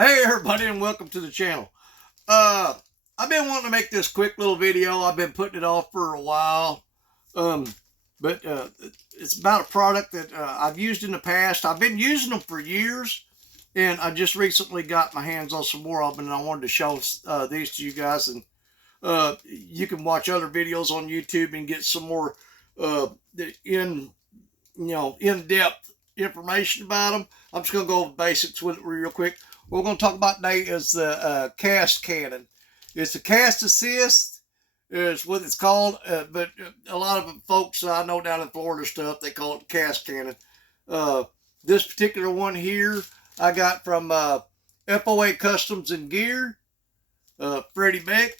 Hey everybody, and welcome to the channel. I've been wanting to make this quick little video. I've been putting it off for a while. But it's about a product that I've used in the past. I've been using them for years, and I just recently got my hands on some more of them, and I wanted to show these to you guys. And you can watch other videos on YouTube and get some more in-depth information about them. I'm just going to go over the basics with it real quick. What we're going to talk about today is the cast cannon. It's a cast assist is what it's called, but a lot of folks I know down in Florida stuff, they call it the cast cannon. This particular one here I got from FOA Customs and Gear, Freddie Beck.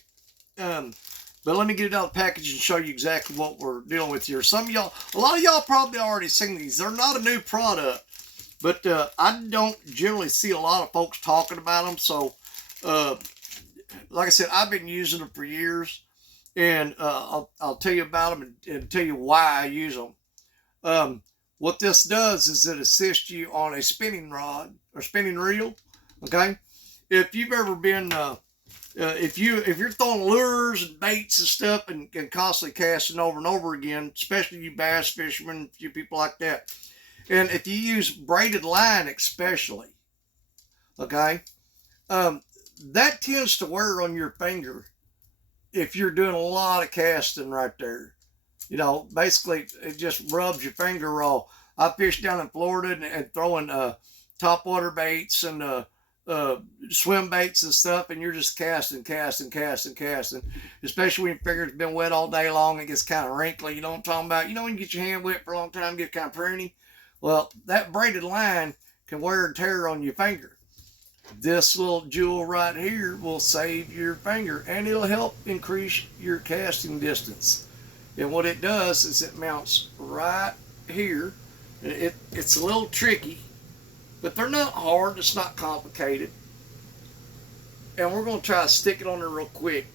But let me get it out of the package and show you exactly what we're dealing with here. A lot of y'all probably already seen these. They're not a new product, but I don't generally see a lot of folks talking about them. So, like I said, I've been using them for years, and I'll tell you about them and tell you why I use them. What this does is it assists you on a spinning rod or spinning reel. Okay, if you've ever been if you're throwing lures and baits and stuff and constantly casting over and over again, especially you bass fishermen, you people like that, and if you use braided line especially, okay, that tends to wear on your finger if you're doing a lot of casting right there. You know, basically it just rubs your finger raw. I fished down in Florida and throwing topwater baits and swim baits and stuff, and you're just casting, especially when your finger's been wet all day long. It gets kind of wrinkly. You know what I'm talking about? You know when you get your hand wet for a long time, it gets kind of pruny. Well, that braided line can wear and tear on your finger. This little jewel right here will save your finger, and it'll help increase your casting distance. And what it does is it mounts right here. It's a little tricky, but they're not hard. It's not complicated. And we're going to try to stick it on there real quick.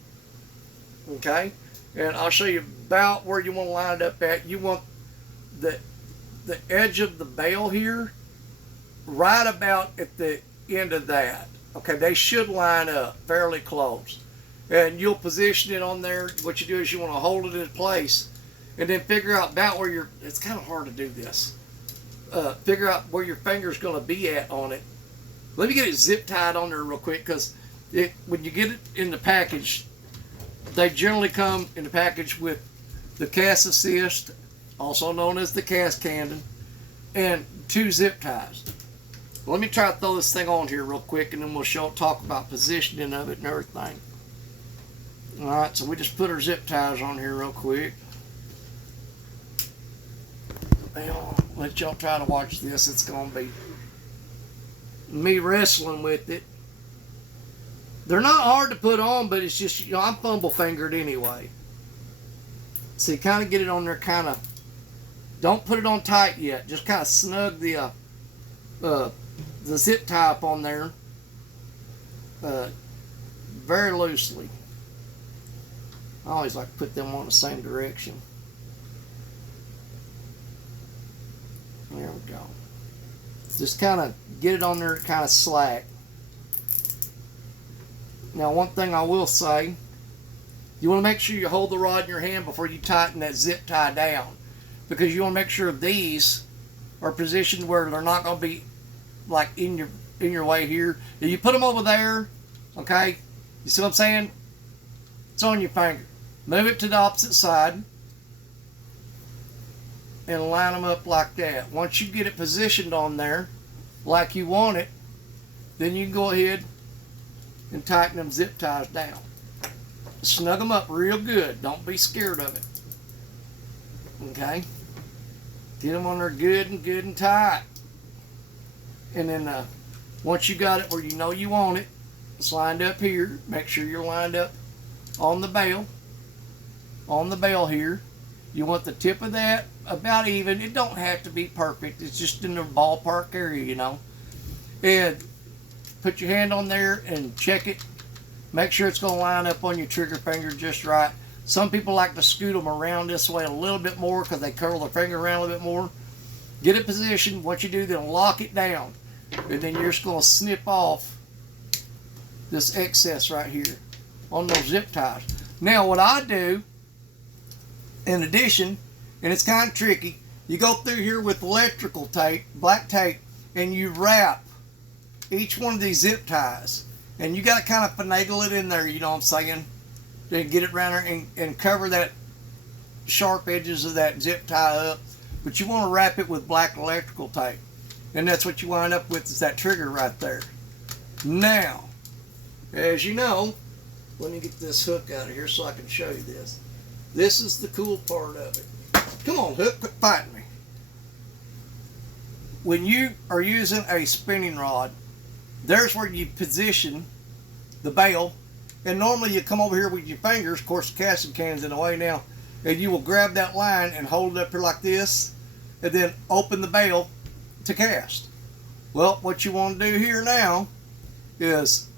Okay? And I'll show you about where you want to line it up at. You want the edge of the bail here right about at the end of that. Okay? They should line up fairly close. And you'll position it on there. What you do is you want to hold it in place and then figure out about where your, it's kind of hard to do this. Figure out where your finger's going to be at on it. Let me get it zip tied on there real quick, because when you get it in the package, they generally come in the package with the cast assist, also known as the cast cannon, and 2 zip ties. Let me try to throw this thing on here real quick, and then we'll talk about positioning of it and everything. Alright, so we just put our zip ties on here real quick. I'll let y'all try to watch this. It's going to be me wrestling with it. They're not hard to put on, but it's just, I'm fumble fingered anyway. So you kind of get it on there, kind of, don't put it on tight yet. Just kind of snug the zip tie up on there very loosely. I always like to put them on the same direction. There we go. Just kind of get it on there kind of slack. Now, one thing I will say, you want to make sure you hold the rod in your hand before you tighten that zip tie down, because you want to make sure these are positioned where they're not going to be like in your way here. If you put them over there, okay, you see what I'm saying? It's on your finger. Move it to the opposite side and line them up like that. Once you get it positioned on there like you want it, then you can go ahead and tighten them zip ties down. Snug them up real good. Don't be scared of it. Okay? Get them on there good and tight. And then once you got it where you know you want it, it's lined up here. Make sure you're lined up on the bail. On the bail here. You want the tip of that about even. It don't have to be perfect. It's just in the ballpark area, you know. And put your hand on there and check it. Make sure it's going to line up on your trigger finger just right. Some people like to scoot them around this way a little bit more because they curl their finger around a little bit more. Get it positioned. What you do, then lock it down. And then you're just going to snip off this excess right here on those zip ties. Now what I do, in addition, and it's kind of tricky, you go through here with electrical tape, black tape, and you wrap each one of these zip ties. And you got to kind of finagle it in there, you know what I'm saying? To get it around there and cover that sharp edges of that zip tie up. But you want to wrap it with black electrical tape. And that's what you wind up with, is that trigger right there. Now, as you know, let me get this hook out of here so I can show you this. This is the cool part of it. Come on, hook, quit fighting me. When you are using a spinning rod, there's where you position the bail. And normally you come over here with your fingers, of course the casting can's in the way now, and you will grab that line and hold it up here like this, and then open the bail to cast. Well, what you want to do here now is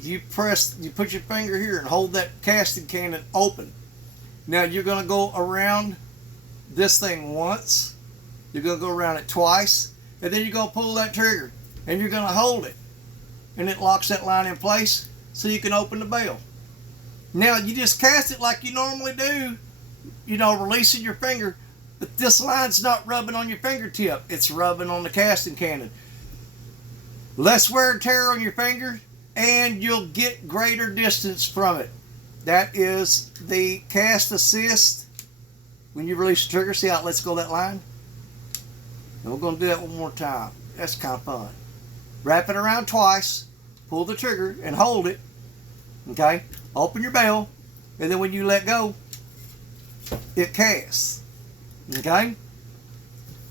you put your finger here and hold that casting cannon open. Now you're going to go around this thing once, you're going to go around it twice, and then you're going to pull that trigger and you're going to hold it, and it locks that line in place so you can open the bail. Now you just cast it like you normally do, you know, releasing your finger, but this line's not rubbing on your fingertip, it's rubbing on the casting cannon. Less wear and tear on your finger, and you'll get greater distance from it. That is the cast assist. When you release the trigger, see how it lets go of that line? And we're going to do that one more time. That's kind of fun. Wrap it around twice, pull the trigger, and hold it. Okay? Open your bail, and then when you let go, it casts. Okay?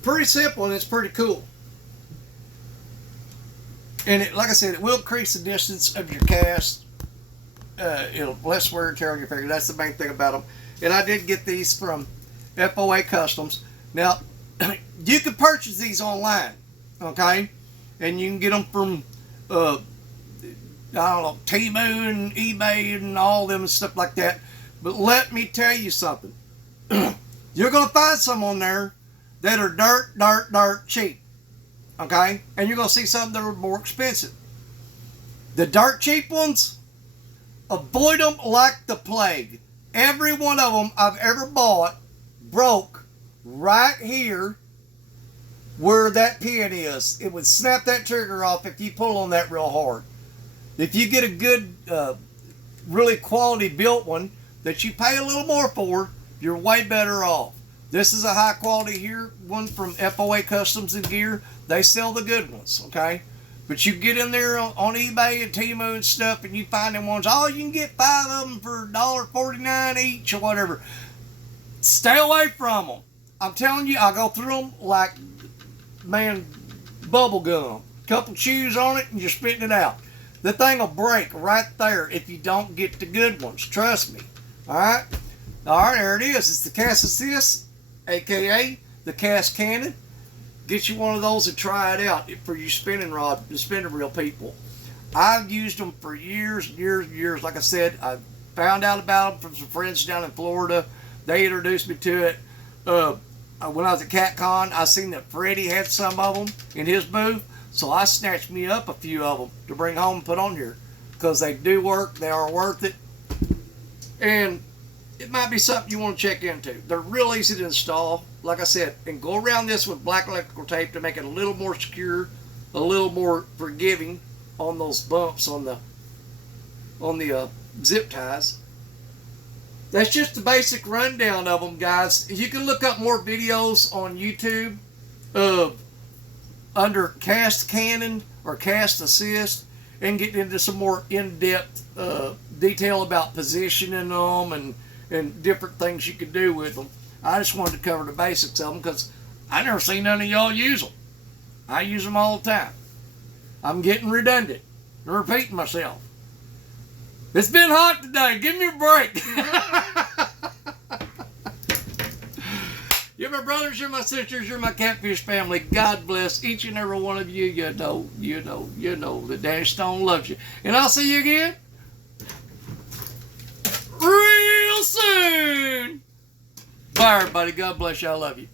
Pretty simple, and it's pretty cool. And it, like I said, it will increase the distance of your cast. It'll less wear and tear on your finger. That's the main thing about them. And I did get these from FOA Customs. Now, you can purchase these online, okay? And you can get them from, I don't know, Temu and eBay and all them and stuff like that. But let me tell you something. You're going to find some on there that are dirt cheap, okay? And you're going to see some that are more expensive. The dirt cheap ones, avoid them like the plague. Every one of them I've ever bought broke right here where that pin is. It would snap that trigger off if you pull on that real hard. If you get a good, really quality built one that you pay a little more for, you're way better off. This is a high quality here one from FOA Customs and Gear. They sell the good ones, okay? But you get in there on eBay and Temu and stuff, and you find them ones, oh, you can get 5 of them for $1.49 each or whatever. Stay away from them. I'm telling you, I go through them like, man, bubble gum. Couple chews on it and you're spitting it out. The thing will break right there if you don't get the good ones. Trust me. Alright? Alright, there it is. It's the Cast Assist, aka the Cast Cannon. Get you one of those and try it out for you spinning reel people. I've used them for years. Like I said, I found out about them from some friends down in Florida. They introduced me to it. When I was at CatCon, I seen that Freddie had some of them in his booth. So I snatched me up a few of them to bring home and put on here. Because they do work. They are worth it. And it might be something you want to check into. They're real easy to install, like I said, and go around this with black electrical tape to make it a little more secure, a little more forgiving on those bumps on the zip ties. That's just the basic rundown of them, guys. You can look up more videos on YouTube under Cast Cannon or Cast Assist and get into some more in-depth detail about positioning them and different things you can do with them. I just wanted to cover the basics of them because I never seen none of y'all use them. I use them all the time. I'm getting redundant and repeating myself. It's been hot today. Give me a break. You're my brothers, you're my sisters, you're my catfish family. God bless each and every one of you. You know that Daddy Stone loves you. And I'll see you again real soon. Bye, everybody. God bless you. I love you.